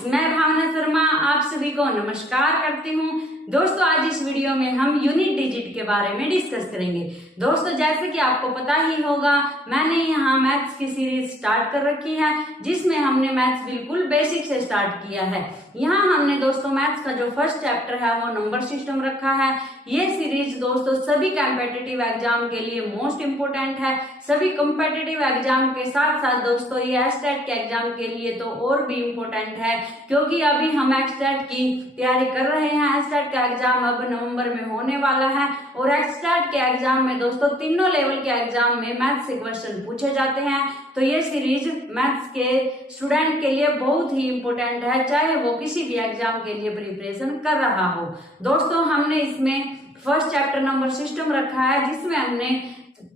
Friends, मैं भावना शर्मा आप सभी को नमस्कार करती हूँ। दोस्तों, आज इस वीडियो में हम यूनिट डिजिट के बारे में डिस्कस करेंगे। दोस्तों, जैसे कि आपको पता ही होगा, मैंने यहाँ मैथ्स की सीरीज स्टार्ट कर रखी है, जिसमें हमने मैथ्स बिल्कुल बेसिक से स्टार्ट किया है। यहाँ हमने दोस्तों मैथ्स का जो फर्स्ट चैप्टर है वो नंबर सिस्टम रखा है। ये सीरीज दोस्तों सभी कॉम्पिटिटिव एग्जाम के लिए मोस्ट इम्पोर्टेंट है। सभी कॉम्पिटिटिव एग्जाम के साथ साथ दोस्तों ये एस्टेट के एग्जाम के लिए तो और भी इम्पोर्टेंट है, क्योंकि अभी हम एस्टेट की तैयारी कर रहे हैं। एस्टेट का एग्जाम अब नवंबर में होने वाला है और एस्टेट के एग्जाम में दोस्तों तीनों लेवल के एग्जाम में मैथ्स से क्वेश्चन पूछे जाते हैं। तो ये सीरीज मैथ्स के स्टूडेंट के लिए बहुत ही इम्पोर्टेंट है, चाहे वो किसी भी एग्जाम के लिए प्रिपरेशन कर रहा हो। दोस्तों, हमने इसमें फर्स्ट चैप्टर नंबर सिस्टम रखा है, जिसमें हमने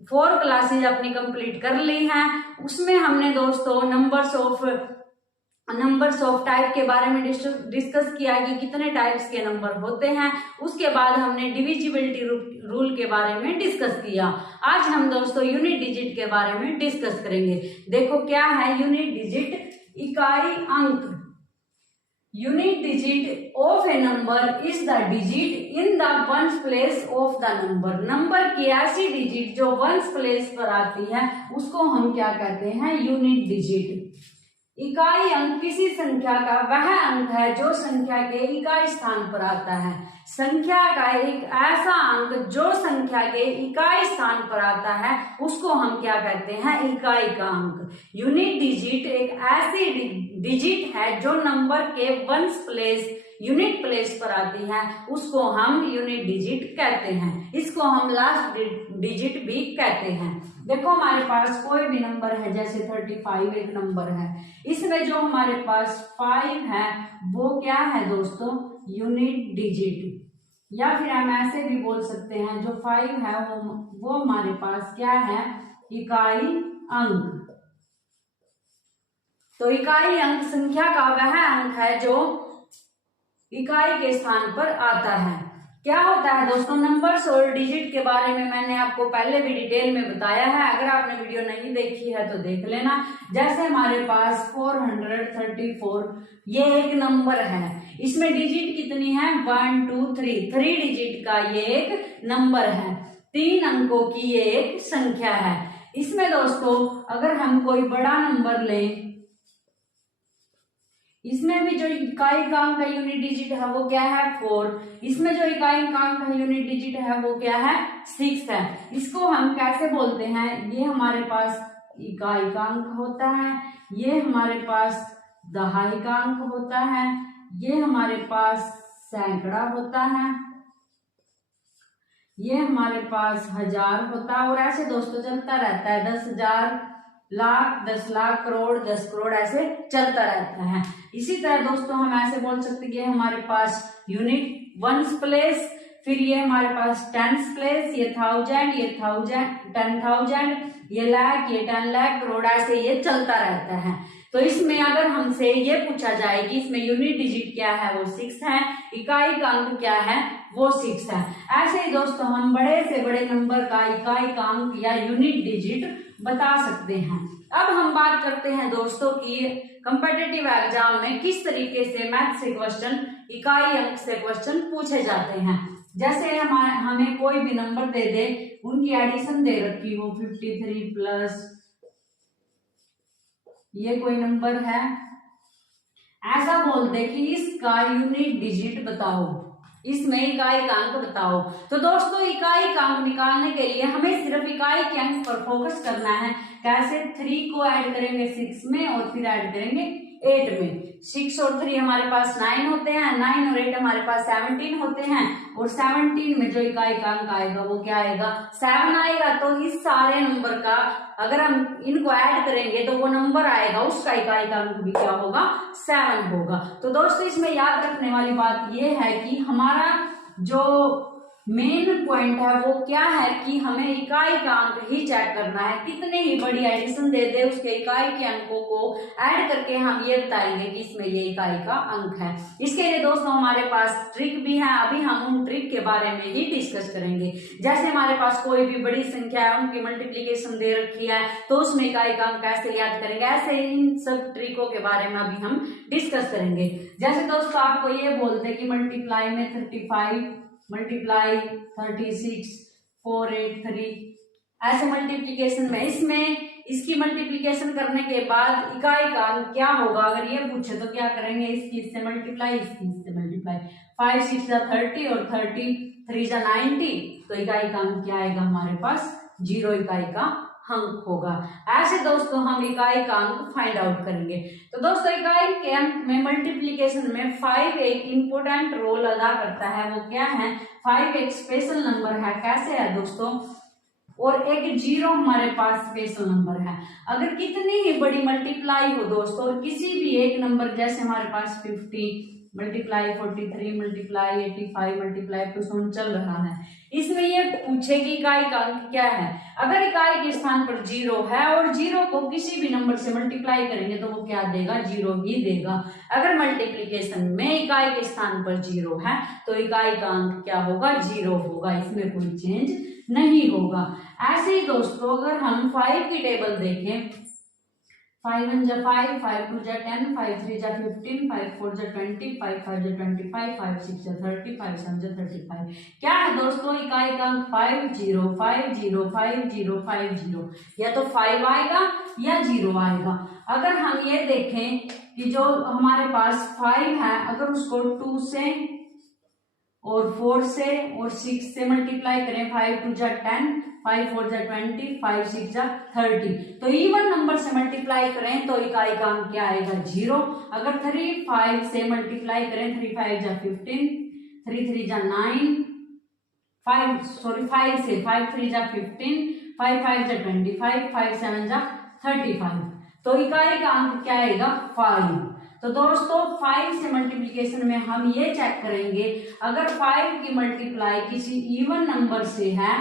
4 क्लासेज अपनी कंप्लीट कर ली हैं। उसमें हमने दोस्तों नंबर्स ऑफ टाइप के बारे में डिस्कस किया कि कितने टाइप्स के नंबर होते हैं। उसके बाद हमने डिविजिबिलिटी रूल के बारे में डिस्कस किया। आज हम दोस्तों यूनिट डिजिट के बारे में डिस्कस करेंगे। देखो क्या है यूनिट डिजिट, इकाई अंक। Unit digit of A number is the digit in the ones place of the number. Number की ऐसी डिजिट जो वंस प्लेस पर आती है उसको हम क्या कहते हैं, यूनिट डिजिट। इकाई अंक किसी संख्या का वह अंक है जो संख्या के इकाई स्थान पर आता है। संख्या का एक ऐसा अंक जो संख्या के इकाई स्थान पर आता है उसको हम क्या कहते हैं, इकाई का अंक। यूनिट डिजिट एक ऐसी डिजिट है जो नंबर के वंस प्लेस यूनिट प्लेस पर आती है, उसको हम यूनिट डिजिट कहते हैं। इसको हम लास्ट डिजिट भी कहते हैं। देखो हमारे पास कोई भी नंबर है, जैसे 35 एक नंबर है, इसमें जो हमारे पास 5 है वो क्या है दोस्तों, यूनिट डिजिट। या फिर हम ऐसे भी बोल सकते हैं जो 5 है वो हमारे पास क्या है, इकाई अंक। तो इकाई अंक संख्या का वह अंक है जो इकाई के स्थान पर आता है। क्या होता है दोस्तों, नंबर्स और डिजिट के बारे में मैंने आपको पहले भी डिटेल में बताया है। अगर आपने वीडियो नहीं देखी है तो देख लेना। जैसे हमारे पास 434 ये एक नंबर है, इसमें डिजिट कितनी है, 1 2 3 3 डिजिट का ये एक नंबर है, 3 अंकों की ये एक संख्या है। इसमें दोस्तों अगर हम कोई बड़ा नंबर लें, इसमें भी जो इकाई का अंक का यूनिट डिजिट है वो क्या है, 4। इसमें जो इकाई का अंक का यूनिट डिजिट है वो क्या है, 6 है। इसको हम कैसे बोलते हैं, ये हमारे पास इकाई का अंक होता है, ये हमारे पास दहाई का अंक होता है, ये हमारे पास सैकड़ा होता है, ये हमारे पास 1000 होता है, और ऐसे दोस्तों चलता रहता है। 10,000, लाख, 10 लाख, करोड़, 10 करोड़, ऐसे चलता रहता है। इसी तरह दोस्तों हम ऐसे बोल सकते हैं कि हमारे पास यूनिट वंस प्लेस, फिर ये हमारे पास टेंस प्लेस, ये 1000, ये 10,000, ये लाख, ये 10 लाख, करोड़, ऐसे ये चलता रहता है। तो इसमें अगर हमसे ये पूछा जाए कि इसमें यूनिट डिजिट क्या है, वो 6 है, इकाई का अंक क्या है, वो 6 है। ऐसे ही दोस्तों हम बड़े से बड़े नंबर का इकाई का अंक या यूनिट डिजिट बता सकते हैं। अब हम बात करते हैं दोस्तों कि कॉम्पिटिटिव एग्जाम में किस तरीके से मैथ से क्वेश्चन, इकाई अंक से क्वेश्चन पूछे जाते हैं। जैसे हमें कोई भी नंबर दे दे, उनकी एडिशन दे रखी हो, 53 प्लस ये कोई नंबर है, ऐसा बोल दे कि इसका यूनिट डिजिट बताओ, इसमें इकाई का अंक बताओ। तो दोस्तों इकाई का अंक निकालने के लिए हमें सिर्फ इकाई के अंक पर फोकस करना है। कैसे, 3 को ऐड करेंगे 6 में और फिर ऐड करेंगे 8 में। 6 और 3 हमारे पास 9 होते हैं, 9 और 8 हमारे पास 17 होते हैं, और 17 में जो इकाई का अंक आएगा वो क्या आएगा, 7 आएगा। तो इस सारे नंबर का अगर हम इनको ऐड करेंगे तो वो नंबर आएगा, उसका इकाई का अंक भी क्या होगा, 7 होगा। तो दोस्तों इसमें याद रखने वाली बात ये है कि हमारा जो मेन पॉइंट है वो क्या है कि हमें इकाई का अंक ही चेक करना है। कितने ही बड़ी एडिशन दे दे, उसके इकाई के अंकों को ऐड करके हम ये बताएंगे कि इसमें ये इकाई का अंक है। इसके लिए दोस्तों हमारे पास ट्रिक भी है, अभी हम उन ट्रिक के बारे में ही डिस्कस करेंगे। जैसे हमारे पास कोई भी बड़ी संख्या है, उनकी मल्टीप्लीकेशन दे रखी है, तो उसमें इकाई का अंक कैसे याद करेंगे, ऐसे इन सब ट्रिकों के बारे में अभी हम डिस्कस करेंगे। जैसे दोस्तों आपको ये बोलते हैं कि मल्टीप्लाई में 35 मल्टीप्लाई 36 483, ऐसे मल्टीप्लीकेशन में इसमें इसकी मल्टीप्लीकेशन करने के बाद इकाई का अंक क्या होगा, अगर ये पूछे तो क्या करेंगे, इसकी इससे मल्टीप्लाई, इसकी इससे मल्टीप्लाई, 5 6 30 और 30 3 90, तो इकाई का अंक क्या आएगा हमारे पास, 0 इकाई का अंक होगा। ऐसे दोस्तों हम इकाई का अंक फाइंड आउट करेंगे। तो दोस्तों इकाई के अंक में मल्टीप्लीकेशन में 5 एक इंपोर्टेंट रोल अदा करता है। वो क्या है, 5 एक स्पेशल नंबर है। कैसे है दोस्तों, और एक 0 हमारे पास स्पेशल नंबर है। अगर कितनी ही बड़ी मल्टीप्लाई हो दोस्तों, और किसी भी एक नंबर, जैसे हमारे पास 50 मल्टीप्लाई 43 मल्टीप्लाई 85 मल्टीप्लाई +1 चल रहा है, इसमें ये पूछेगी इकाई का अंक क्या है। अगर इकाई के स्थान पर 0 है और 0 को किसी भी नंबर से मल्टीप्लाई करेंगे तो वो क्या देगा, 0 ही देगा। अगर मल्टीप्लीकेशन में इकाई के स्थान पर 0 है तो इकाई का अंक क्या होगा, 0 होगा, इसमें कोई चेंज नहीं होगा। ऐसे ही दोस्तों अगर हम 5 की टेबल देखें, 5 1 जा 5, 5 2 जा 10, 5 3 जा 15, 5 4 जा 20, 5 5 जा 25, 5 6 जा 30, 5 7 जा 35। क्या है दोस्तों, इकाई का अंक 5 0 5 0 5 0 5 0, या तो 5 आएगा या 0 आएगा। अगर हम ये देखें कि जो हमारे पास 5 है, अगर उसको 2 से और 4 से और 6 से मल्टीप्लाई करें, 5 2 जा 10, 5 4 जा 20, 5 6 जा 30, तो इवन नंबर से मल्टीप्लाई करें तो इकाई का अंक क्या आएगा, 0। अगर 3 5 से मल्टीप्लाई करें, 3 5 जा 15, 3 3 जा 9, 5 से 5 3 जा 15, 5 5 जा 25, 5 7 जा 35, तो इकाई का अंक क्या आएगा, 5। तो दोस्तों 5 से मल्टीप्लिकेशन में हम ये चेक करेंगे, अगर 5 की मल्टीप्लाई किसी इवन नंबर से है,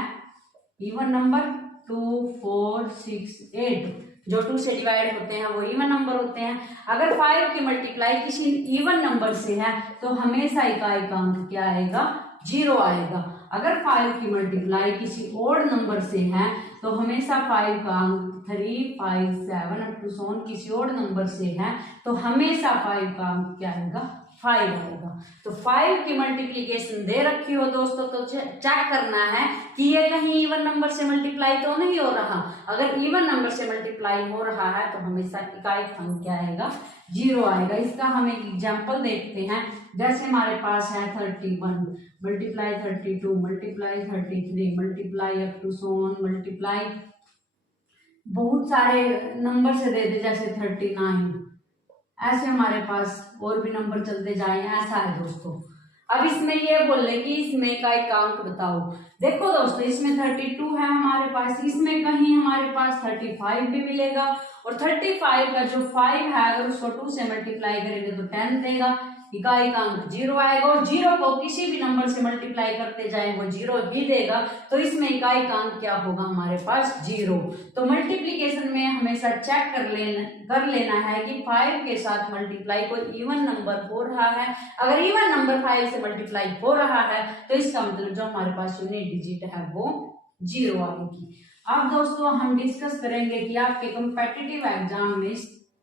इवन नंबर 2 4 6 8, जो 2 से डिवाइड होते हैं वो इवन नंबर होते हैं। अगर 5 की मल्टीप्लाई किसी इवन नंबर से है तो हमेशा इकाई का अंक क्या आएगा, 0 आएगा। अगर 5 की मल्टीप्लाई किसी और नंबर से है तो हमेशा 5 का अंक 3 5 7 अप टू so on किसी और नंबर से है तो हमेशा 5 का अंक क्या आएगा, 5 आएगा। तो 5 की मल्टीप्लीकेशन दे रखी हो दोस्तों तो चेक करना है कि ये कहीं इवन नंबर से मल्टीप्लाई तो नहीं हो रहा। अगर इवन नंबर से मल्टीप्लाई हो रहा है तो हमेशा इकाई का अंक क्या आएगा, 0 आएगा। इसका हम एक एग्जाम्पल देखते हैं। जैसे हमारे पास है 31 multiply 32 multiply 33 multiply up to so on multiply बहुत सारे नंबर से दे दे, जैसे 39, ऐसे हमारे पास और भी नंबर चलते जाए, ऐसा है दोस्तों। अब इसमें ये बोल रहे कि इसमें इकाई का अंक बताओ। देखो दोस्तों इसमें 32 है हमारे पास, इसमें कहीं हमारे पास 35 भी मिलेगा, और 35 का जो 5 है अगर उसको 2 से मल्टीप्लाई करेंगे तो 10 देगा, इकाई का अंक 0 आएगा। और 0 को किसी भी नंबर से मल्टीप्लाई करते जाए वो 0 ही देगा, तो इसमें इकाई का अंक क्या होगा हमारे पास, 0। तो मल्टीप्लीकेशन में हमेशा चेक कर लेना है कि 5 के साथ मल्टीप्लाई कोई इवन नंबर हो रहा है। अगर इवन नंबर 5 से मल्टीप्लाई हो रहा है तो इसका मतलब जो हमारे पास यूनिट डिजिट है वो 0 आएगी। अब दोस्तों हम डिस्कस करेंगे कि आपके कॉम्पिटिटिव एग्जाम में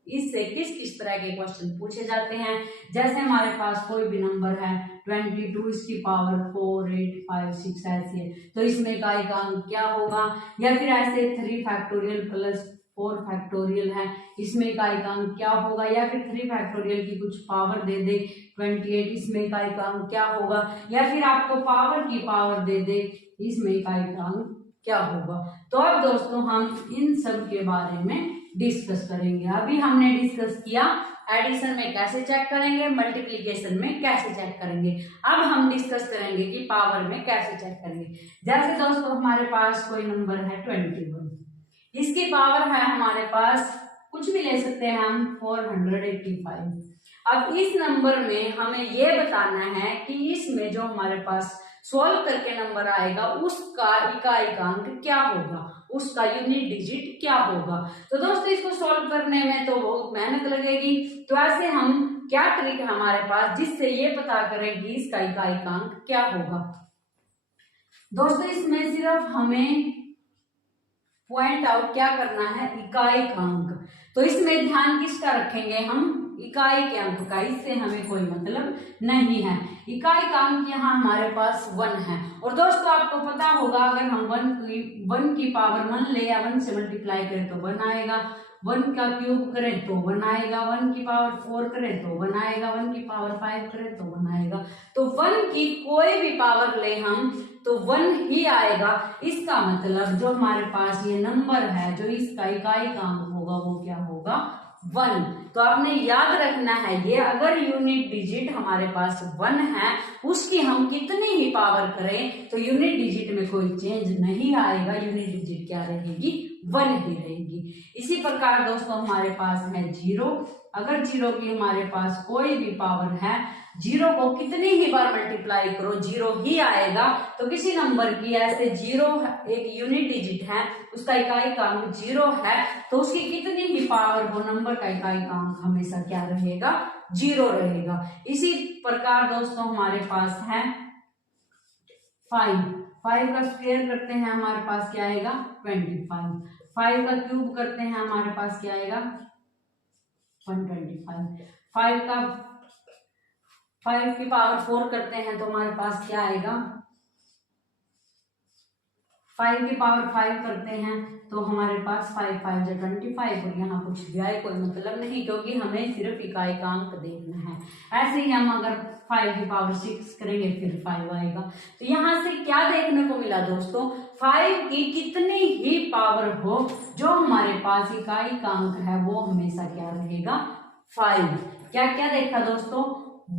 इससे किस किस तरह के क्वेश्चन पूछे जाते हैं। जैसे हमारे पास कोई भी नंबर है 22, इसकी पावर 4 8 5 6 ऐसी है, तो इसमें इकाई का अंक क्या होगा। या फिर ऐसे 3 फैक्टोरियल प्लस 4 फैक्टोरियल है, इसमें इकाई का अंक क्या होगा। या फिर 3 फैक्टोरियल की कुछ पावर दे दे 28, इसमें इकाई का अंक क्या होगा। या फिर आपको पावर की पावर दे दे, इसमें इकाई का अंक क्या होगा। तो अब दोस्तों हम इन सब के बारे में डिस्कस करेंगे। अभी हमने डिस्कस किया एडिशन में कैसे चेक करेंगे, मल्टीप्लिकेशन में कैसे चेक करेंगे। अब हम डिस्कस करेंगे कि पावर में कैसे चेक करेंगे। जैसे दोस्तों हमारे पास कोई नंबर है 21, इसकी पावर है हमारे पास कुछ भी ले सकते हैं हम 485। अब इस नंबर में हमें यह बताना है कि इसमें जो हमारे पास सॉल्व करके नंबर आएगा उसका इकाइकांक क्या होगा, उसका यूनिट डिजिट क्या होगा। तो दोस्तों इसको सॉल्व करने में तो बहुत मेहनत लगेगी, तो ऐसे हम क्या ट्रिक है हमारे पास जिससे ये पता करें कि इसका इकाइकांक क्या होगा। दोस्तों इसमें सिर्फ हमें पॉइंट आउट क्या करना है, इकाइकांक। तो इसमें ध्यान किसका रखेंगे हम, इकाई के अंक का, इससे हमें कोई मतलब नहीं है। इकाइकांक यहाँ हमारे पास 1 है। और दोस्तों आपको पता होगा अगर हम 1 की पावर 1 ले या 1 से मल्टीप्लाई करें तो 1 आएगा, 1 का क्यूब करें तो 1 आएगा, 1 की पावर 4 करें तो 1 आएगा, 1 की पावर 5 करें तो 1 आएगा। तो 1 की कोई भी पावर ले हम तो 1 ही आएगा। इसका मतलब जो हमारे पास ये नंबर है जो इसका इकाइकांक होगा वो क्या होगा, 1। तो आपने याद रखना है ये अगर यूनिट डिजिट हमारे पास 1 है उसकी हम कितनी ही पावर करें तो यूनिट डिजिट में कोई चेंज नहीं आएगा, यूनिट डिजिट क्या रहेगी, 1 ही रहेगी। इसी प्रकार दोस्तों हमारे पास है 0। अगर 0 की हमारे पास कोई भी पावर है, 0 को कितनी ही बार मल्टीप्लाई करो 0 ही आएगा। तो किसी नंबर की ऐसे 0 एक यूनिट डिजिट है उसका इकाइकांक 0 है तो उसकी कितनी ही पावर हो नंबर का इकाइकांक हमेशा क्या रहेगा, 0 रहेगा। इसी प्रकार दोस्तों हमारे पास है 5 का स्क्वायर करते हैं हमारे पास क्या आएगा, 25। 5 का क्यूब करते हैं हमारे पास क्या आएगा, 125। 5 की पावर 4 करते हैं तो हमारे पास क्या आएगा, 5 की पावर 5 करते हैं तो हमारे पास 5 5 जो 25 और यहाँ कुछ भी आए कोई मतलब नहीं क्योंकि हमें सिर्फ इकाइकांक देखना है। ऐसे ही हम अगर 5 की पावर 6 करेंगे फिर 5 आएगा। तो यहाँ से क्या देखने को मिला दोस्तों, 5 की कितनी ही पावर हो जो हमारे पास इकाइकांक है वो हमेशा क्या रहेगा, 5। क्या क्या देखा दोस्तों,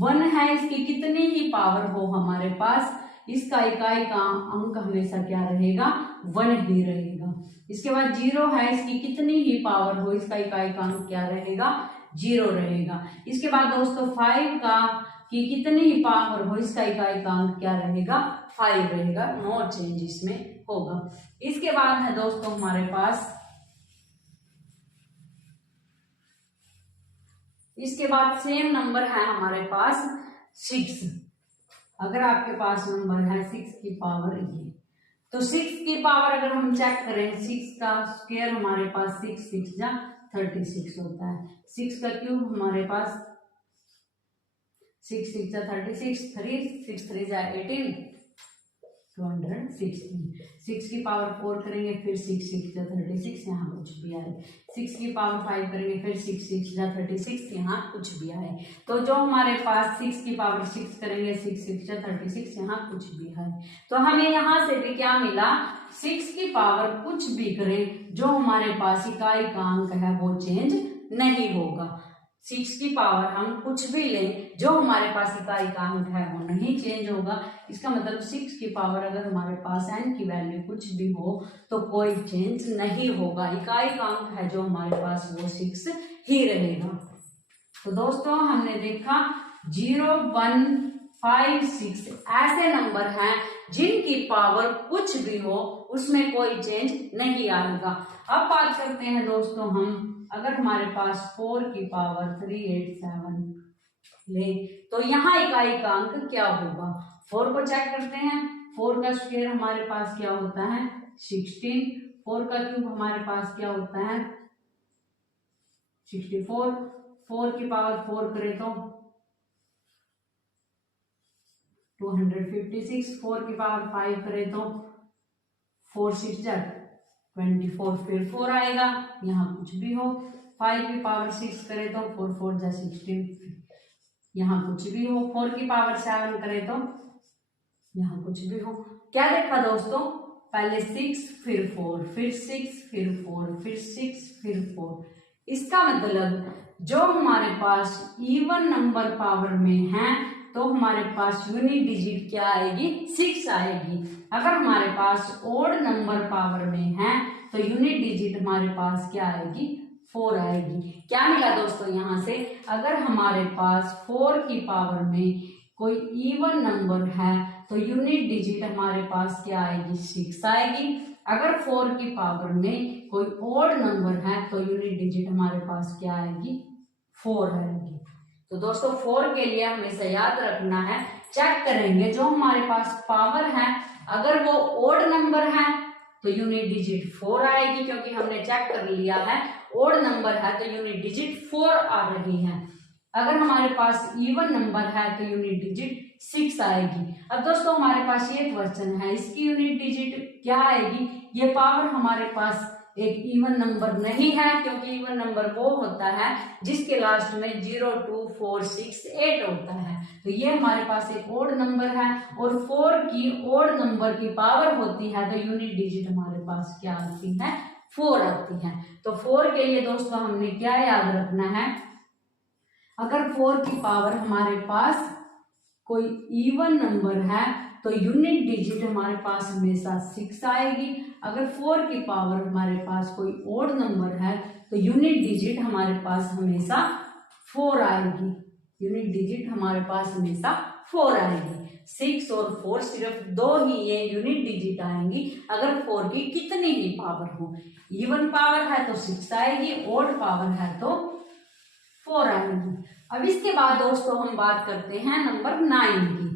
1 है इसकी कितनी ही पावर हो हमारे पास इसका इकाई का अंक हमेशा क्या रहेगा, 1 ही रहेगा। इसके बाद 0 है इसकी कितनी ही पावर हो इसका इकाई का अंक क्या रहेगा, 0 रहेगा। इसके बाद दोस्तों 5 का कि कितनी ही पावर हो इसका इकाई का अंक क्या रहेगा, 5 रहेगा, नो चेंज इसमें होगा। इसके बाद है दोस्तों हमारे पास, इसके बाद सेम नंबर है हमारे पास 6। अगर आपके पास नंबर है 6 की पावर ये, तो 6 की पावर अगर हम चेक करें 6 का स्क्वायर हमारे पास 6 6 जा 36 होता है। 6 का क्यूब हमारे पास 6 6 जा 36, 3 6 3 जा 18, 216। 6 की पावर 4 करेंगे फिर 6 6 जा 36, यहाँ कुछ भी आए। 6 की पावर 5 करेंगे फिर 6 6 जा 36, यहाँ कुछ भी आए। तो जो हमारे पास 6 की पावर 6 करेंगे 6 6 जा 36, यहाँ कुछ भी आए। तो हमें यहाँ से भी क्या मिला, 6 की पावर कुछ भी करें जो हमारे पास इकाई का अंक है वो चेंज नहीं होगा। 6 की पावर हम कुछ भी लें जो हमारे पास इकाई का अंक है वो नहीं चेंज होगा। इसका मतलब 6 की पावर अगर हमारे पास n की वैल्यू कुछ भी हो तो कोई चेंज नहीं होगा, इकाई का अंक है जो हमारे पास वो 6 ही रहेगा। तो दोस्तों हमने देखा 0 1 5 6 ऐसे नंबर हैं जिनकी पावर कुछ भी हो उसमें कोई चेंज नहीं आएगा। अब बात करते हैं दोस्तों हम अगर हमारे पास 4 की पावर 387 ले तो यहाँ इकाई का अंक क्या होगा, 4 को चेक करते हैं। 4 का स्क्वायर हमारे पास क्या होता है 16, 4 का क्यूब हमारे पास क्या होता है 64, 4 की पावर 4 करें तो 256, 4 की पावर 5 करें तो 4 6 जा 24, फिर 4 आएगा, यहाँ कुछ भी हो। 5 की पावर 6 करें तो 4 4 जा 16, यहाँ कुछ भी हो। 4 की पावर 7 करें तो यहाँ कुछ भी हो। क्या देखा दोस्तों, पहले 6 फिर 4 फिर 6 फिर 4 फिर 6 फिर 4। इसका मतलब जो हमारे पास इवन नंबर पावर में है तो हमारे पास यूनिट डिजिट क्या आएगी, 6 आएगी। अगर हमारे पास ओड नंबर पावर में है तो यूनिट डिजिट हमारे पास क्या आएगी, 4 आएगी। क्या मिला दोस्तों यहाँ से, अगर हमारे पास 4 की पावर में कोई इवन नंबर है तो यूनिट डिजिट हमारे पास क्या आएगी, 6 आएगी। अगर 4 की पावर में कोई ऑड नंबर है तो यूनिट डिजिट हमारे पास क्या आएगी, 4 आएगी। तो दोस्तों 4 के लिए हमेशा याद रखना है, चेक करेंगे जो हमारे पास पावर है, अगर वो ऑड नंबर है तो यूनिट डिजिट 4 आएगी, क्योंकि हमने चेक कर लिया है ऑड नंबर है तो यूनिट डिजिट 4 आ रही है। अगर हमारे पास इवन नंबर है तो यूनिट डिजिट 6 आएगी। अब दोस्तों हमारे पास ये क्वेश्चन है, इसकी यूनिट डिजिट क्या आएगी, ये पावर हमारे पास एक इवन नंबर नहीं है, क्योंकि इवन नंबर वो होता है जिसके लास्ट में 0, 2, 4, 6, 8 होता है। तो ये हमारे पास एक ऑड नंबर है और 4 की ऑड नंबर की पावर होती है तो यूनिट डिजिट हमारे पास क्या आती है, 4 आती है। तो 4 के लिए दोस्तों हमने क्या याद रखना है, अगर 4 की पावर हमारे पास कोई इवन नंबर है तो यूनिट डिजिट हमारे पास हमेशा 6 आएगी। अगर 4 की पावर हमारे पास कोई ऑड नंबर है तो यूनिट डिजिट हमारे पास हमेशा 4 आएगी। यूनिट डिजिट हमारे पास हमेशा 4 आएगी। 6 और 4 सिर्फ 2 ही ये यूनिट डिजिट आएंगी अगर 4 की कितनी ही पावर हो। इवन पावर है तो 6 आएगी, ऑड पावर है तो 4 आएगी। अब इसके बाद दोस्तों हम बात करते हैं नंबर 9 की।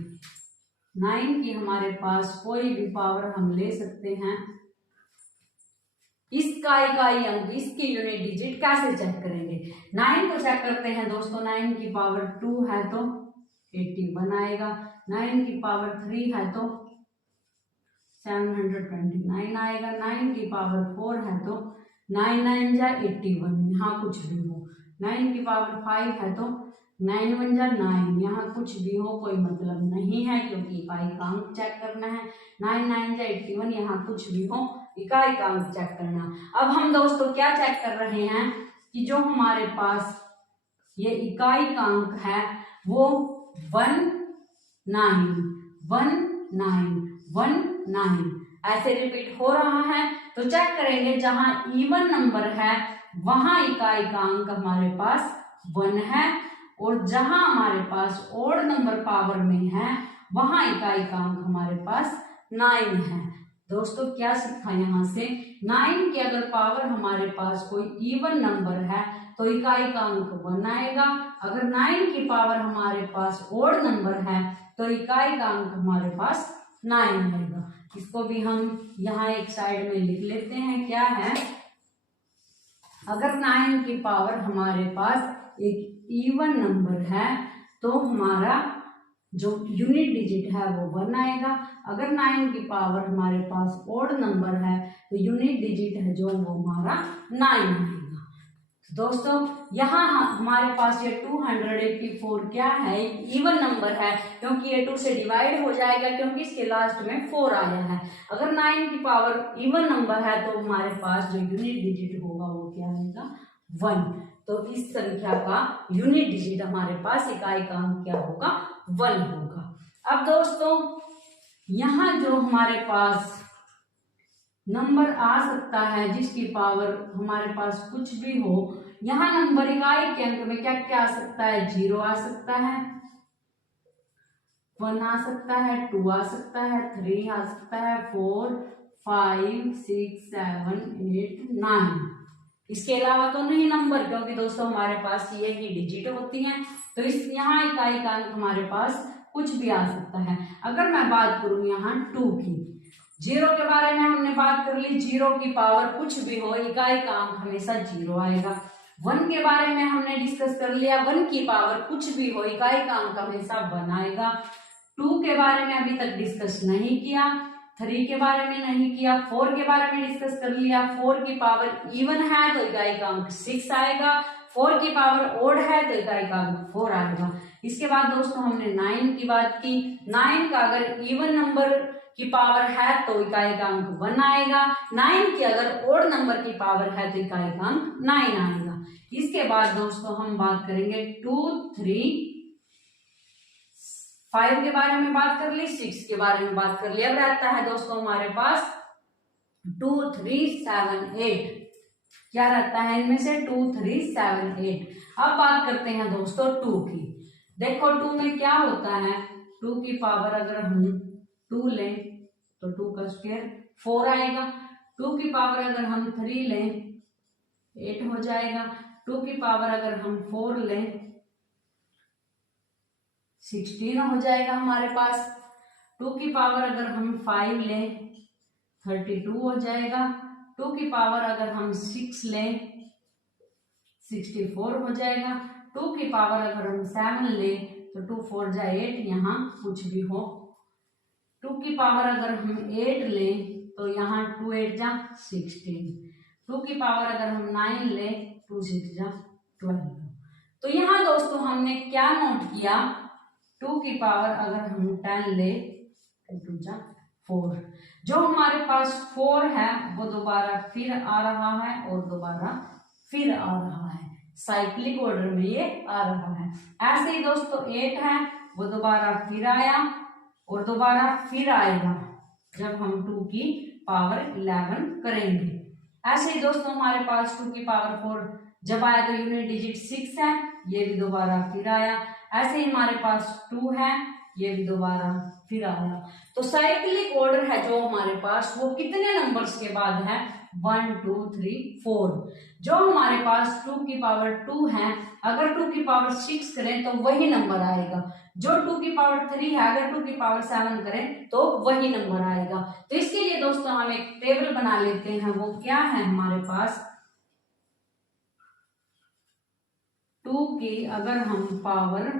9 की हमारे पास कोई भी पावर हम ले सकते हैं। इसका इकाई अंक, इसकी यूनिट डिजिट कैसे चेक करेंगे, 9 को चेक करते हैं दोस्तों। 9 की पावर 2 है तो 81 आएगा। 9 की पावर 3 है तो 729 आएगा। 9 की पावर 4 है तो 9 9 जा 81, यहाँ कुछ भी हो। 9 की पावर 5 है तो 9 1 जा 9, यहाँ कुछ भी हो कोई मतलब नहीं है, क्योंकि इकाई का अंक चेक करना है। 9 9 जा 81, यहाँ कुछ भी हो, इकाई का अंक चेक करना। अब हम दोस्तों क्या चेक कर रहे हैं कि जो हमारे पास ये इकाई का अंक है वो 1 9 1 9 1 9 ऐसे रिपीट हो रहा है। तो चेक करेंगे जहां इवन नंबर है वहां इकाई का अंक हमारे पास 1 है, और जहां हमारे पास ऑड नंबर पावर में है वहां इकाई का अंक हमारे पास 9 है। दोस्तों क्या सीखा यहाँ से, 9 की अगर पावर हमारे पास कोई इवन नंबर है तो इकाई का अंक 1 आएगा। अगर 9 की पावर हमारे पास ऑड नंबर है तो इकाई का अंक हमारे पास 9 आएगा। इसको भी हम यहाँ एक साइड में लिख लेते हैं। क्या है, अगर 9 की पावर हमारे पास एक इवन नंबर है तो हमारा जो यूनिट डिजिट है वो 1 आएगा। अगर 9 की पावर हमारे पास ऑड नंबर है तो यूनिट डिजिट है जो वो हमारा 9 आएगा। तो दोस्तों यहाँ हमारे पास ये 284 क्या है, इवन नंबर है, क्योंकि ये 2 से डिवाइड हो जाएगा क्योंकि इसके लास्ट में 4 आया है। अगर 9 की पावर इवन नंबर है तो हमारे पास जो यूनिट डिजिट होगा वो क्या आएगा, 1। तो इस संख्या का यूनिट डिजिट हमारे पास इकाई का अंक क्या होगा, 1 होगा। अब दोस्तों यहाँ जो हमारे पास नंबर आ सकता है जिसकी पावर हमारे पास कुछ भी हो, यहाँ नंबर इकाई के अंक में क्या क्या आ सकता है, 0 आ सकता है, 1 आ सकता है, 2 आ सकता है, 3 आ सकता है, 4 5 6 7 8 9। इसके अलावा तो नहीं नंबर, क्योंकि दोस्तों हमारे पास ये ही डिजिट होती हैं। तो इस यहाँ इकाई का अंक हमारे पास कुछ भी आ सकता है। अगर मैं बात करूं यहाँ 2 की, 0 के बारे में हमने बात कर ली, 0 की पावर कुछ भी हो इकाई का अंक हमेशा 0 आएगा। 1 के बारे में हमने डिस्कस कर लिया, 1 की पावर कुछ भी हो इकाई का अंक हमेशा 1 आएगा। 2 के बारे में अभी तक डिस्कस नहीं किया, 3 के बारे में नहीं किया, 4 के बारे में डिस्कस कर लिया। 4 की पावर इवन है तो इकाई का अंक 6 आएगा, 4 की पावर ओड है तो इकाई का अंक 4 आएगा। इसके बाद दोस्तों हमने 9 की बात की। 9 का अगर इवन नंबर की पावर है तो इकाई का अंक 1 आएगा। 9 की अगर ओड नंबर की पावर है तो इकाई का अंक 9 आएगा। इसके बाद दोस्तों हम बात करेंगे 2 3 5 के बारे में बात कर ली, 6 के बारे में बात कर लिया। अब रहता है दोस्तों हमारे पास 2 3 7 8। क्या रहता है इनमें से, 2 3 7 8। अब बात करते हैं दोस्तों 2 की। देखो 2 में क्या होता है, 2 की पावर अगर हम 2 लें तो 2 का स्क्वायर 4 आएगा, 2 की पावर अगर हम 3 लें 8 हो जाएगा, 2 की पावर अगर हम 4 लें 16 हो जाएगा हमारे पास, 2 की पावर अगर हम 5 लें 32 हो जाएगा, 2 की पावर अगर हम 6 लें 64 हो जाएगा, 2 की पावर अगर हम 7 लें तो 2 4 जा 8, यहाँ कुछ भी हो, 2 की पावर अगर हम 8 लें तो यहाँ 2 8 जा 16, 2 की पावर अगर हम 9 लें 2 6 जा 12। तो यहाँ दोस्तों हमने क्या नोट किया, 2 की पावर अगर हम 10 ले तो 2 जा 4, जो हमारे पास 4 है वो दोबारा फिर आ रहा है और दोबारा फिर आ रहा है, साइक्लिक ऑर्डर में ये आ रहा है। ऐसे ही दोस्तों 8 है वो दोबारा फिर आया और दोबारा फिर आएगा जब हम 2 की पावर 11 करेंगे। ऐसे ही दोस्तों हमारे पास 2 की पावर 4 जब आया तो यूनिट डिजिट 6 है, ये भी दोबारा फिर आया। ऐसे ही हमारे पास 2 है, ये भी दोबारा फिर आया। तो साइक्लिक ऑर्डर है जो हमारे पास वो कितने नंबर्स के बाद है, 1 2 3 4। जो हमारे पास 2 की पावर 2 है, अगर 2 की पावर 6 करें तो वही नंबर आएगा, जो 2 की पावर 3 है अगर 2 की पावर 7 करें तो वही नंबर आएगा। तो इसके लिए दोस्तों हम एक टेबल बना लेते हैं, वो क्या है हमारे पास, 2 की अगर हम पावर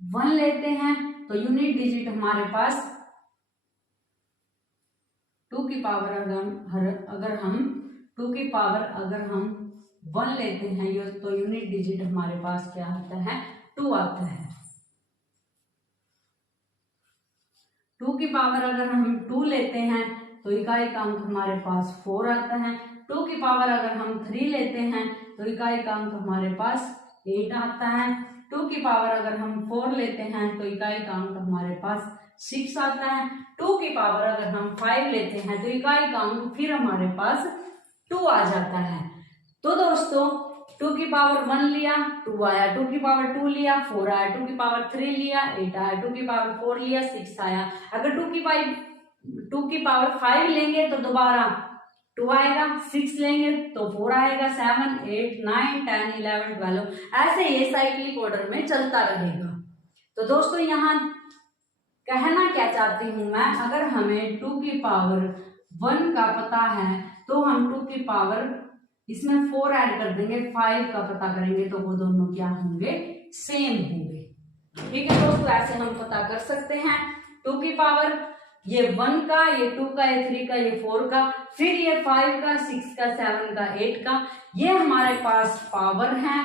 1 लेते हैं तो यूनिट डिजिट हमारे पास 2 की पावर अगर हम 2 की पावर अगर हम 1 लेते हैं तो यूनिट डिजिट हमारे पास क्या आता है, 2 आता है। 2 की पावर अगर हम 2 लेते हैं तो इकाई का अंक हमारे पास 4 आता है। 2 की पावर अगर हम 3 लेते हैं तो इकाई का अंक हमारे पास 8 आता है। 2 की पावर अगर हम 4 लेते हैं तो इकाई का अंक हमारे पास 6 आता है। 2 की पावर अगर हम 5 लेते हैं तो इकाई का अंक फिर हमारे पास 2 आ जाता है। तो दोस्तों 2 की पावर 1 लिया 2 आया, 2 की पावर 2 लिया 4 आया, 2 की पावर 3 लिया 8 आया, 2 की पावर 4 लिया 6 आया। अगर 2 की पावर 5 लेंगे तो दोबारा 2 आएगा, 6 लेंगे तो 4 आएगा, 7 8 9 10 11 12, ऐसे ये साइक्लिक ऑर्डर में चलता रहेगा। तो दोस्तों यहाँ कहना क्या चाहती हूँ मैं, अगर हमें 2 की पावर 1 का पता है तो हम 2 की पावर इसमें 4 ऐड कर देंगे, 5 का पता करेंगे तो वो दोनों क्या होंगे, सेम होंगे। ठीक है दोस्तों, ऐसे हम पता कर सकते हैं 2 की पावर ये 1 का, ये 2 का, ये 3 का, ये 4 का, फिर ये 5 का, 6 का, 7 का, 8 का, ये हमारे पास पावर है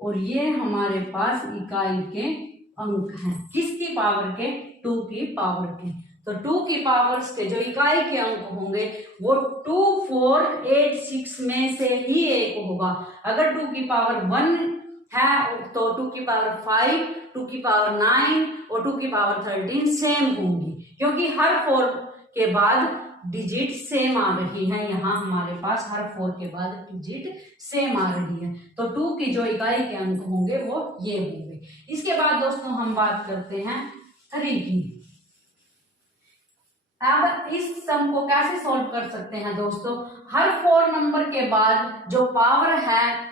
और ये हमारे पास इकाई के अंक हैं। किसकी पावर के, 2 की पावर के। तो 2 की पावर्स के जो इकाई के अंक होंगे वो 2 4 8 6 में से ही एक होगा। अगर 2 की पावर 1 है तो 2 की पावर 5, 2 की पावर 9 और 2 की पावर 13 सेम होंगी, क्योंकि हर 4 के बाद डिजिट सेम आ रही है। यहाँ हमारे पास हर 4 के बाद डिजिट सेम आ रही है। तो 2 की जो इकाई के अंक होंगे वो ये होंगे। इसके बाद दोस्तों हम बात करते हैं 3 की। अब इस सम को कैसे सॉल्व कर सकते हैं दोस्तों, हर 4 नंबर के बाद जो पावर है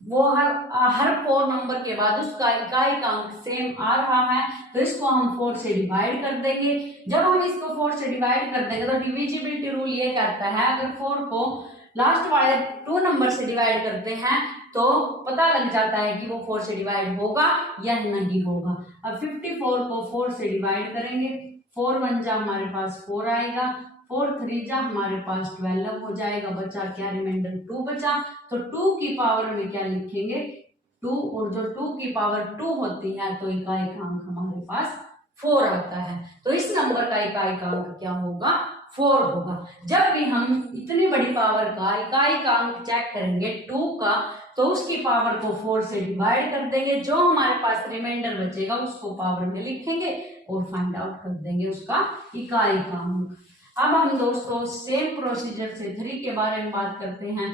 वो हर 4 नंबर के बाद उसका इकाई का अंक सेम आ रहा है, तो इसको हम 4 से डिवाइड कर देंगे। जब हम इसको 4 से डिवाइड कर देंगे तो डिविजिबिलिटी रूल ये कहता है, अगर 4 को लास्ट वाले 2 नंबर से डिवाइड करते हैं तो पता लग जाता है कि वो 4 से डिवाइड होगा या नहीं होगा। अब 54 को 4 से डिवाइड करेंगे, 4 1 जा हमारे पास 4 आएगा, 4 3 जा हमारे पास 12 हो जाएगा, बचा क्या, रिमाइंडर 2 बचा। तो 2 की पावर में क्या लिखेंगे, 2, और जो 2 की पावर 2 होती है तो इकाई का अंक हमारे पास 4 आता है। तो इस नंबर का इकाई का अंक क्या होगा, 4 होगा। जब भी हम इतनी बड़ी पावर का इकाई का अंक चेक करेंगे 2 का, तो उसकी पावर को 4 से डिवाइड कर देंगे, जो हमारे पास रिमाइंडर बचेगा उसको पावर में लिखेंगे और फाइंड आउट कर देंगे उसका इकाई का अंक। अब हम दोस्तों सेम प्रोसीजर से 3 के बारे में बात करते हैं।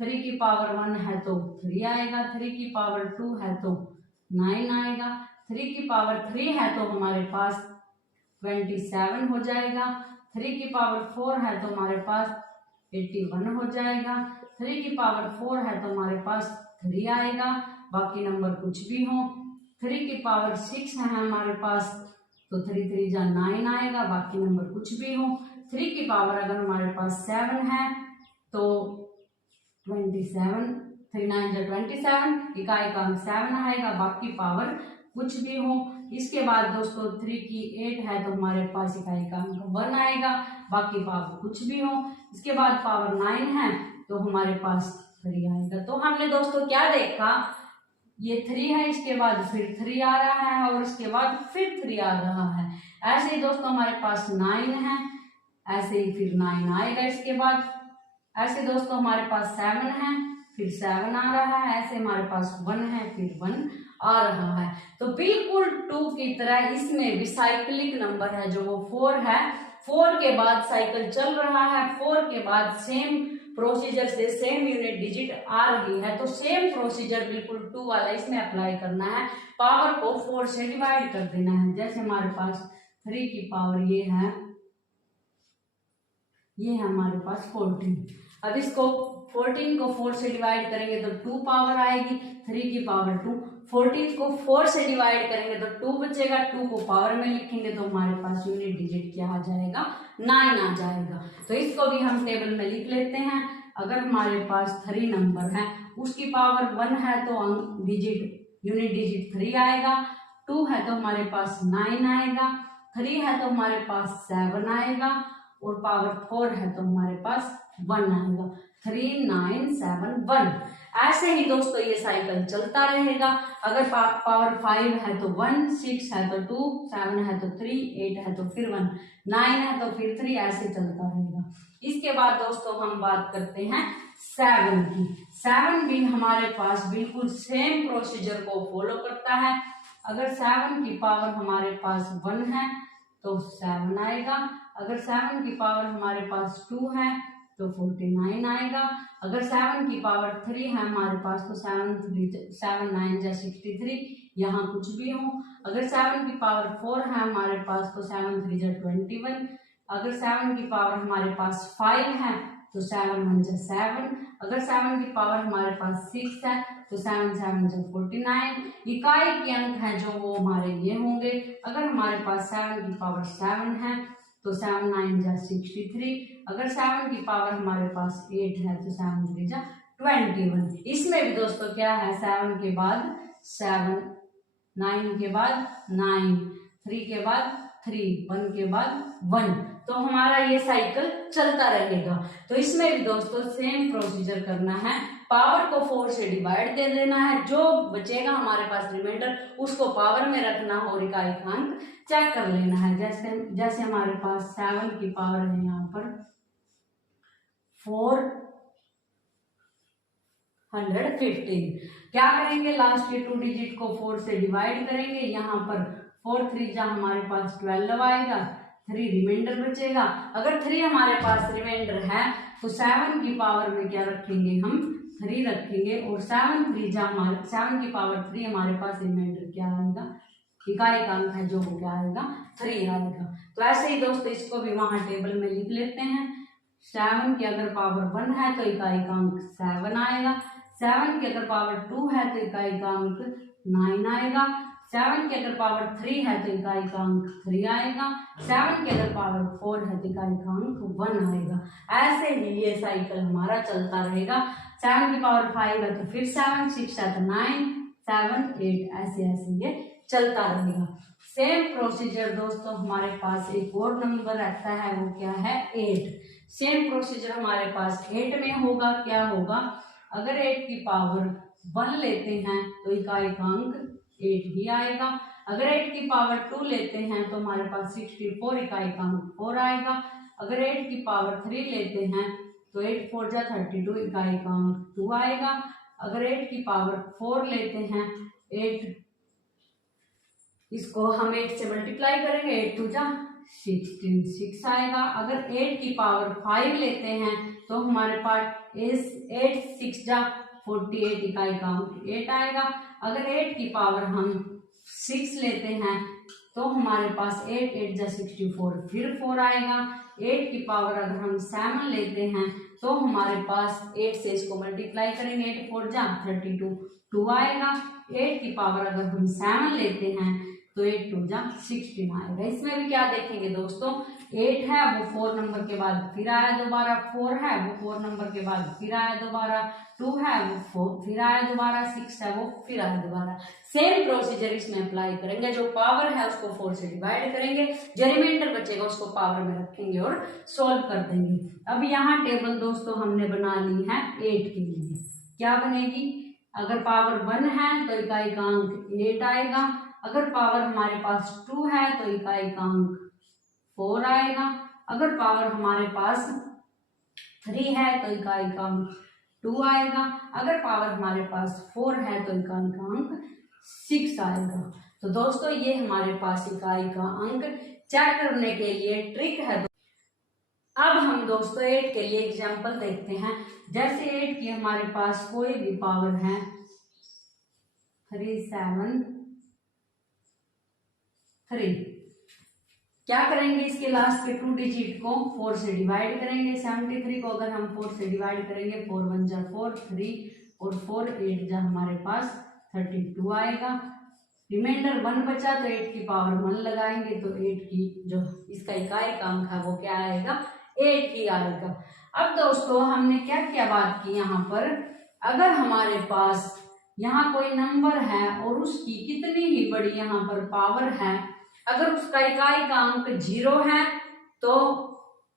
3 की पावर 1 है तो 3 आएगा, 3 की पावर 2 है तो 9 आएगा, 3 की पावर 3 है तो हमारे पास 27 हो जाएगा, 3 की पावर 4 है तो हमारे पास 81 हो जाएगा, 3 की पावर 4 है तो हमारे पास 3 आएगा, बाकी नंबर कुछ भी हो। 3 की पावर 6 है हमारे पास तो 3 3 जा 9 आएगा, बाकी नंबर कुछ भी हो। 3 की पावर अगर हमारे पास 7 है तो 27, 3 9 जा 27, इकाई का अंक 7 आएगा, बाकी पावर कुछ भी हो। इसके बाद दोस्तों 3 की 8 है तो हमारे पास इकाई का अंक 1 आएगा, बाकी पावर कुछ भी हो। इसके बाद पावर 9 है तो हमारे पास 3 आएगा। तो हमने दोस्तों क्या देखा, ये 3 है, इसके बाद फिर 3 आ रहा है और इसके बाद फिर 3 आ रहा है। ऐसे ही दोस्तों हमारे पास 9 है, ऐसे ही फिर 9 आएगा इसके बाद। ऐसे दोस्तों हमारे पास 7 है, फिर 7 आ रहा है, ऐसे हमारे पास 1 है, फिर 1 आ रहा है। तो बिल्कुल 2 की तरह इसमें भी साइक्लिक नंबर है जो वो 4 है। 4 के बाद साइकिल चल रहा है, 4 के बाद सेम प्रोसीजर से सेम यूनिट डिजिट आ रही है, तो सेम प्रोसीजर बिल्कुल 2 वाला इसमें अप्लाई करना है। पावर को 4 से डिवाइड कर देना है। जैसे हमारे पास 3 की पावर ये है हमारे पास 14। अब इसको 14 को 4 से डिवाइड करेंगे तो 2 पावर आएगी, 3 की पावर 2। 14 को 4 से डिवाइड करेंगे तो 2 बचेगा, 2 को पावर में लिखेंगे तो हमारे पास यूनिट डिजिट क्या आ जाएगा, 9 आ जाएगा। तो इसको भी हम टेबल में लिख लेते हैं। अगर हमारे पास 3 नंबर है, उसकी पावर 1 है तो अंक डिजिट यूनिट डिजिट 3 आएगा, 2 है तो हमारे पास 9 आएगा, 3 है तो हमारे पास 7 आएगा और पावर 4 है तो हमारे पास 1 आएगा। 3 9 7 1। ऐसे ही दोस्तों ये साइकिल चलता रहेगा। अगर पावर 5 है तो 1, 6 है तो 2, 7 है तो 3, 8 है तो फिर 1, 9 है तो फिर 3, ऐसे चलता रहेगा। इसके बाद दोस्तों हम बात करते हैं 7 की। 7 भी हमारे पास बिल्कुल सेम प्रोसीजर को फॉलो करता है। अगर 7 की पावर हमारे पास 1 है तो 7 आएगा, अगर 7 की पावर हमारे पास 2 है तो 49 आएगा, अगर 7 की पावर 3 है हमारे पास तो 7 9 जा 63, यहाँ कुछ भी हो। अगर 7 की पावर 4 है हमारे पास तो 7 3 जा 21, अगर 7 की पावर हमारे पास 5 है तो 7 1 जा 7, अगर 7 की पावर हमारे पास 6 है तो 7 7 जा 49। इकाई के अंक हैं जो वो हमारे ये होंगे। अगर हमारे पास 7 की पावर 7 है तो 7 9 जा 63, अगर 7 की पावर हमारे पास 8 है तो 7 3 जा 21। इसमें भी दोस्तों क्या है, 7 के बाद 7, 9 के बाद 9, 3 के बाद 3, 1 के बाद 1, तो हमारा ये साइकिल चलता रहेगा। तो इसमें भी दोस्तों सेम प्रोसीजर करना है। पावर को 4 से डिवाइड दे देना है, जो बचेगा हमारे पास रिमाइंडर उसको पावर में रखना और इकाई का अंक चेक कर लेना है। जैसे हमारे पास 7 की पावर है यहाँ पर 415। क्या करेंगे, लास्ट के 2 डिजिट को 4 से डिवाइड करेंगे। यहाँ पर 4 3 जा हमारे पास 12 आएगा, 3 रिमाइंडर बचेगा। अगर 3 हमारे पास रिमाइंडर है तो 7 की पावर में क्या रखेंगे, हम 3 रखेंगे और 7 3 जा हमारे 7 की पावर 3 हमारे पास रिमाइंडर क्या आएगा, इकाई का अंक है जो वो क्या आएगा, 3 आएगा। तो ऐसे ही दोस्तों इसको भी वहां टेबल में लिख लेते हैं। 7 की अगर पावर 1 है तो इकाई का अंक 7 आएगा, 7 की अगर पावर 2 है तो इकाई का अंक 9 आएगा, 7 की अगर पावर 3 है तो इकाई का अंक 3 आएगा, 7 की अगर पावर 4 है तो इकाई का अंक 1 आएगा। ऐसे ही ये साइकिल हमारा चलता रहेगा। 7 की पावर 5 है तो फिर 7, 6 है तो 9, 7 8, ऐसे ऐसे ये चलता रहेगा। सेम प्रोसीजर दोस्तों हमारे पास एक और नंबर आता है, वो क्या है, 8। सेम प्रोसीजर हमारे पास 8 में होगा। क्या होगा, अगर 8 की पावर 1 लेते हैं तो इकाई का अंक 8 ही आएगा। अगर 8 की पावर 2 लेते हैं तो हमारे पास 64, इकाई का अंक 4 आएगा। अगर 8 की पावर 3 लेते हैं तो 8 4 जा 32, इकाई का अंक 2 आएगा। अगर 8 की पावर 4 लेते हैं, 8 इसको हम 8 से मल्टीप्लाई करेंगे, 8 2 जा 16, 6 आएगा। अगर 8 की पावर 5 लेते हैं तो हमारे पास 8 6 जा 48, इकाई काउंट 8 आएगा। अगर 8 की पावर हम 6 लेते हैं तो हमारे पास 8 8 जा 64, फिर 4 आएगा। 8 की पावर अगर हम 7 लेते हैं तो हमारे पास 8 से इसको मल्टीप्लाई करेंगे, 8 4 जा 32, 2 आएगा। 8 की पावर अगर हम 7 लेते हैं तो 8 2 जा 16 आएगा। इसमें भी क्या देखेंगे दोस्तों, 8 है वो 4 नंबर के बाद फिर आया दोबारा, 4 है वो 4 नंबर के बाद फिर आया दोबारा, 2 है वो 4 फिर आया दोबारा, 6 है वो फिर आया दोबारा। सेम प्रोसीजर इसमें अप्लाई करेंगे। जो पावर है उसको 4 से डिवाइड करेंगे, जो रिमाइंडर बचेगा उसको पावर में रखेंगे और सोल्व कर देंगे। अब यहाँ टेबल दोस्तों हमने बना ली है 8 के लिए। क्या बनेगी, अगर पावर 1 है तो इकाई का अंक 8 आएगा। अगर पावर हमारे पास 2 है तो इकाई का अंक 4 आएगा। अगर पावर हमारे पास 3 है तो इकाई का अंक 2 आएगा। अगर पावर हमारे पास 4 है तो इकाई का अंक 6 आएगा। तो दोस्तों ये हमारे पास इकाई का अंक चेक करने के लिए ट्रिक है। अब हम दोस्तों 8 के लिए एग्जांपल देखते हैं। जैसे 8 की हमारे पास कोई भी पावर है 3 7 3, क्या करेंगे, इसके लास्ट के 2 डिजिट को 4 से डिवाइड करेंगे। 73 को अगर हम 4 से डिवाइड करेंगे, 4 1 जा 4, 3 और 4 8 जा हमारे पास 32 आएगा। रिमाइंडर 1 बचा तो 8 की पावर 1 लगाएंगे तो 8 की जो इसका इकाई का अंक है वो क्या आएगा, 8 ही आएगा। अब दोस्तों हमने क्या क्या बात की यहाँ पर, अगर हमारे पास यहाँ कोई नंबर है और उसकी कितनी ही बड़ी यहाँ पर पावर है, अगर उसका इकाई का अंक 0 है तो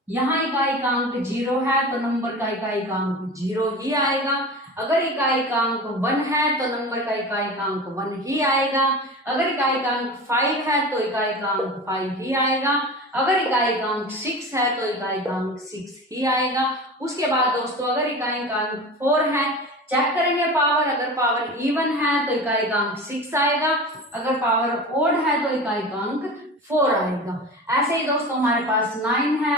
यहाँ इकाई का अंक 0 है तो नंबर का इकाई का अंक 0 ही आएगा। अगर इकाई का अंक 1 है तो नंबर का इकाई का अंक 1 ही आएगा। अगर इकाई का अंक 5 है तो इकाई का अंक 5 ही आएगा। अगर इकाई का अंक 6 है तो इकाई का अंक 6 ही आएगा। उसके बाद दोस्तों अगर इकाई का अंक 4 है, चेक करेंगे पावर, अगर पावर इवन है तो इकाई का अंक 6 आएगा। अगर पावर ओड है तो इकाई का अंक 4 आएगा। ऐसे ही दोस्तों हमारे पास 9 है,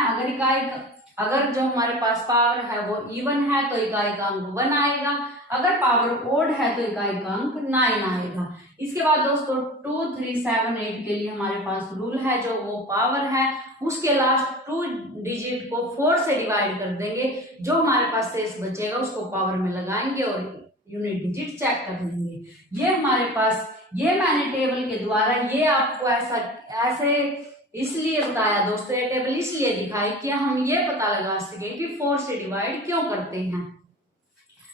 अगर जो हमारे पास पावर है वो इवन है तो इकाई का अंक 1 आएगा। अगर पावर ओड है तो इकाई का अंक 9 आएगा। इसके बाद दोस्तों 2 3 7 8 के लिए हमारे पास रूल है, जो वो पावर है उसके लास्ट 2 डिजिट को 4 से डिवाइड कर देंगे, जो हमारे पास शेष बचेगा उसको पावर में लगाएंगे और यूनिट डिजिट चेक कर लेंगे। ये हमारे पास, ये मैंने टेबल के द्वारा ये आपको ऐसे इसलिए बताया दोस्तों, ये टेबल इसलिए दिखाई कि हम ये पता लगा सके कि 4 से डिवाइड क्यों करते हैं।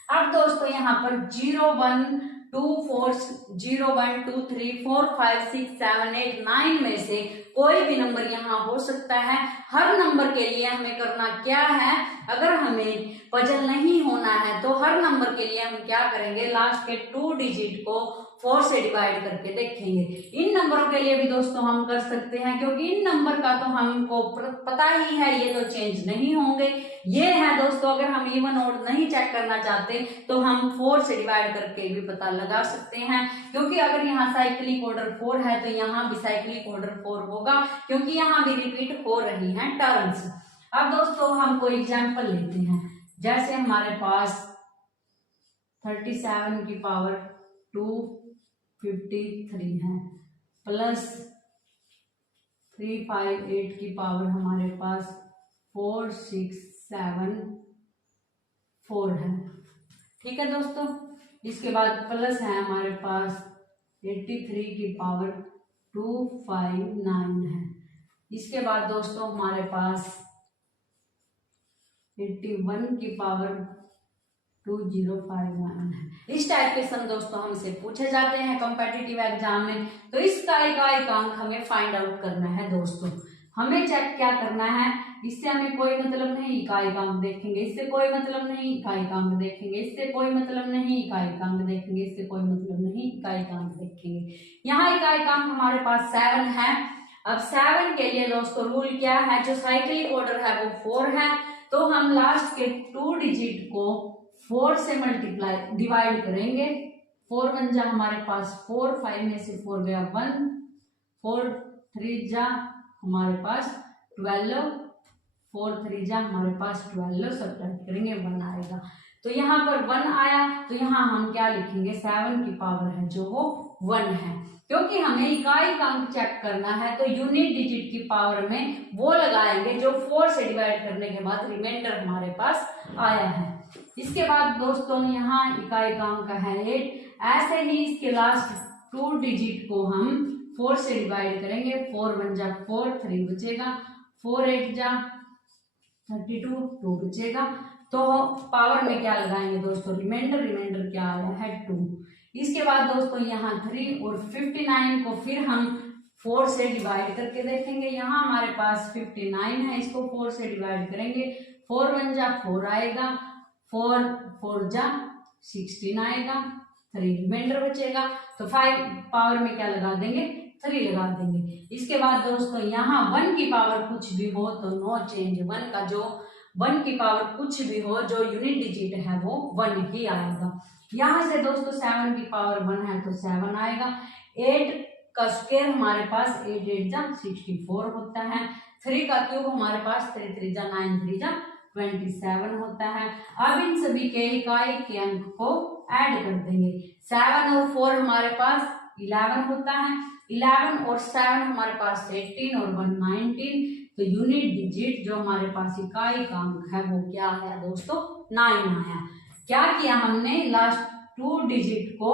अब दोस्तों यहाँ पर 0 1 2 4 0 1 2 3 4 5 6 7 8 9 में से कोई भी नंबर यहाँ हो सकता है। हर नंबर के लिए हमें करना क्या है, अगर हमें पजल नहीं होना है तो हर नंबर के लिए हम क्या करेंगे, लास्ट के 2 डिजिट को 4 से डिवाइड करके देखेंगे। इन नंबरों के लिए भी दोस्तों हम कर सकते हैं, क्योंकि इन नंबर का तो हमको पता ही है, ये तो चेंज नहीं होंगे। ये है दोस्तों, अगर हम इवन ऑड नहीं चेक करना चाहते तो हम 4 से डिवाइड करके भी पता लगा सकते हैं, क्योंकि अगर यहाँ साइक्लिक ऑर्डर 4 है तो यहाँ भी साइक्लिक ऑर्डर 4 होगा, क्योंकि यहाँ भी रिपीट हो रही हैं टर्म्स। अब दोस्तों हम कोई एग्जाम्पल लेते हैं। जैसे हमारे पास 37 की पावर 253 है, प्लस 358 की पावर हमारे पास 4674 है। ठीक है दोस्तों, इसके बाद प्लस है हमारे पास 83 की पावर 259 है। इसके बाद दोस्तों हमारे पास 81 की पावर 2051 है। इस टाइप के सम दोस्तों हमसे पूछे जाते हैं कॉम्पिटिटिव एग्जाम में, तो इसका इकाई का अंक हमें फाइंड आउट करना है दोस्तों। हमें चेक क्या करना है, इससे हमें कोई मतलब नहीं, इकाई का अंक देखेंगे, इससे कोई मतलब नहीं, इकाई का अंक देखेंगे, इससे कोई मतलब नहीं, इकाई का अंक देखेंगे, इससे कोई मतलब नहीं, इकाई का अंक देखेंगे। यहाँ इकाई का अंक हमारे पास 7 है। अब 7 के लिए दोस्तों रूल क्या है, जो साइक्लिक ऑर्डर है वो 4 है, तो हम लास्ट के 2 डिजिट को 4 से डिवाइड करेंगे। 4 1 जा हमारे पास 4, 5 में से 4 गया 1, 4 3 जा हमारे पास 12, 4 3 जा हमारे पास 12, सब्ट्रैक्ट करेंगे 1 आएगा। तो यहाँ पर 1 आया, तो यहाँ हम क्या लिखेंगे, 7 की पावर है जो वो 1 है, क्योंकि हमें इकाई का अंक चेक करना है तो यूनिट डिजिट की पावर में वो लगाएंगे जो 4 से डिवाइड करने के बाद रिमाइंडर हमारे पास आया है। इसके बाद दोस्तों यहाँ इकाई का अंक है 8, ऐसे ही इसके लास्ट 2 डिजिट को हम 4 से डिवाइड करेंगे, 4 1 जा 4, 3 बचेगा, 4 8 जा 32, 2 बचेगा। तो पावर में क्या लगाएंगे दोस्तों, रिमाइंडर क्या आया है 2। इसके बाद दोस्तों यहाँ 3 और 59 को फिर हम 4 से डिवाइड करके देखेंगे। यहाँ हमारे पास 59 है, इसको 4 से डिवाइड करेंगे, 4 1 जा 4 आएगा, 4 4 जा 16 आएगा, 3 रिमाइंडर बचेगा। तो 5 पावर में क्या लगा देंगे, 3 लगा देंगे। इसके बाद दोस्तों यहाँ 1 की पावर कुछ भी हो तो नो चेंज, 1 का जो 1 की पावर कुछ भी हो जो यूनिट डिजिट है वो 1 ही आएगा। यहाँ से दोस्तों 7 की पावर 1 है तो 7 आएगा। 8 का स्क्वायर हमारे पास 8 8 जा 64 होता है। 3 का क्यूब हमारे पास 3 3 जा 9 3 जा 27 होता है। अब इन सभी के इकाई के अंक को ऐड कर देंगे। 7 और 4 हमारे पास 11 होता है, 11 और 7 हमारे पास 18 और 1 19। तो यूनिट डिजिट जो हमारे पास इकाई का अंक है वो क्या आया दोस्तों, 9 आया। क्या किया हमने, लास्ट 2 डिजिट को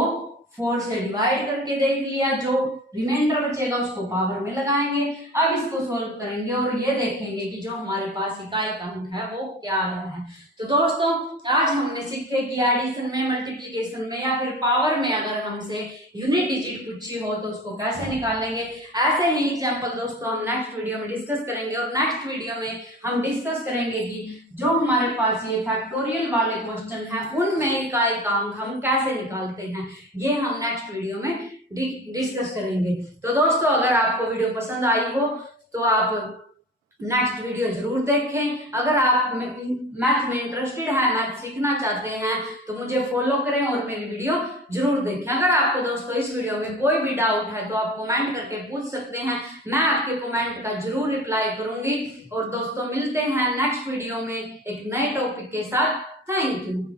4 से डिवाइड करके देख लिया, जो रिमाइंडर बचेगा उसको पावर में लगाएंगे। अब इसको सॉल्व करेंगे और ये देखेंगे कि जो हमारे पास इकाई का अंक है वो क्या आया है। तो दोस्तों आज हमने सीखे कि एडिशन में, मल्टीप्लिकेशन में या फिर पावर में अगर हमसे यूनिट डिजिट पूछी हो तो उसको कैसे निकालेंगे। ऐसे ही एग्जाम्पल दोस्तों हम नेक्स्ट वीडियो में डिस्कस करेंगे, और नेक्स्ट वीडियो में हम डिस्कस करेंगे कि जो हमारे पास ये फैक्टोरियल वाले क्वेश्चन हैं उनमें इकाई का अंक हम कैसे निकालते हैं, ये हम नेक्स्ट वीडियो में डिस्कस करेंगे। तो दोस्तों अगर आपको वीडियो पसंद आई हो तो आप नेक्स्ट वीडियो जरूर देखें। अगर आप मैथ में इंटरेस्टेड है, मैथ सीखना चाहते हैं तो मुझे फॉलो करें और मेरी वीडियो जरूर देखें। अगर आपको दोस्तों इस वीडियो में कोई भी डाउट है तो आप कमेंट करके पूछ सकते हैं, मैं आपके कमेंट का जरूर रिप्लाई करूंगी। और दोस्तों मिलते हैं नेक्स्ट वीडियो में एक नए टॉपिक के साथ। Thank you.